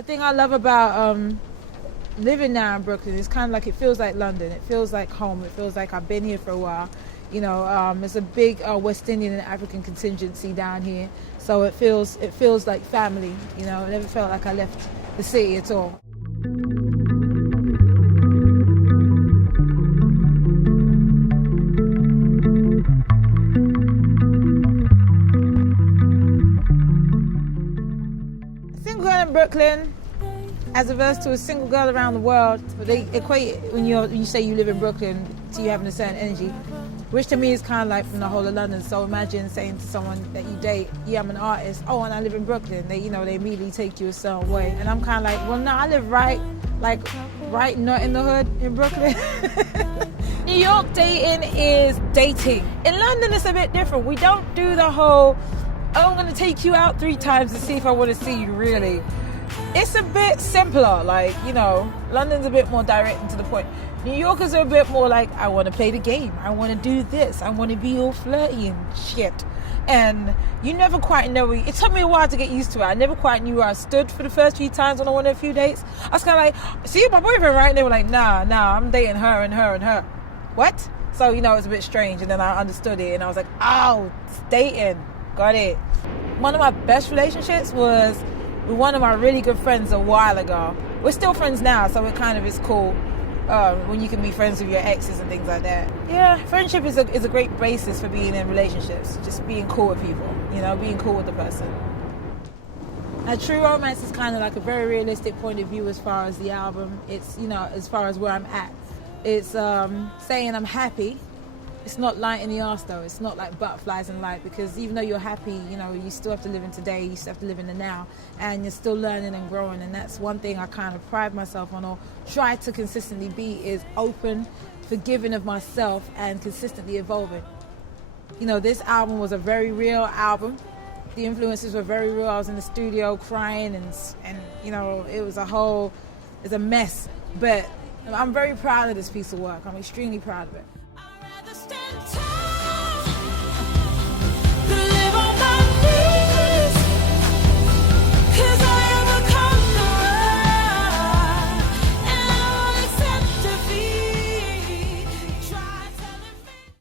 The thing I love about living now in Brooklyn is kind of like it feels like London. It feels like home. It feels like I've been here for a while. You know, there's a big West Indian and African contingency down here, so it feels like family. You know, I never felt like I left the city at all. Single girl in Brooklyn, as opposed to a single girl around the world, they equate when you say you live in Brooklyn to you having a certain energy, which to me is kind of like from the whole of London. So imagine saying to someone that you date, yeah, I'm an artist, oh, and I live in Brooklyn. They immediately take you a certain way. And I'm kind of like, well, no, I live right not in the hood in Brooklyn. New York dating is dating. In London, it's a bit different. We don't do the whole, oh, I'm gonna take you out 3 times to see if I want to see you, really. It's a bit simpler, like, you know, London's a bit more direct and to the point. New Yorkers are a bit more like, I want to play the game, I want to do this, I want to be all flirty and shit. And you never quite know. It took me a while to get used to it. I never quite knew where I stood for the first few times when I went on a few dates. I was kind of like, see my boyfriend, right? And they were like, nah, I'm dating her and her and her. What? So, you know, it was a bit strange. And then I understood it and I was like, oh, it's dating. Got it. One of my best relationships was with one of my really good friends a while ago. We're still friends now, so it kind of is cool when you can be friends with your exes and things like that. Yeah, friendship is a great basis for being in relationships. Just being cool with people, you know, being cool with the person. A true romance is kind of like a very realistic point of view as far as the album. It's, you know, as far as where I'm at. It's saying I'm happy. It's not light in the arse though. It's not like butterflies and light, because even though you're happy, you know, you still have to live in today, you still have to live in the now, and you're still learning and growing. And that's one thing I kind of pride myself on, or try to consistently be, is open, forgiving of myself, and consistently evolving. You know, this album was a very real album. The influences were very real. I was in the studio crying and you know, it's a mess. But I'm very proud of this piece of work. I'm extremely proud of it.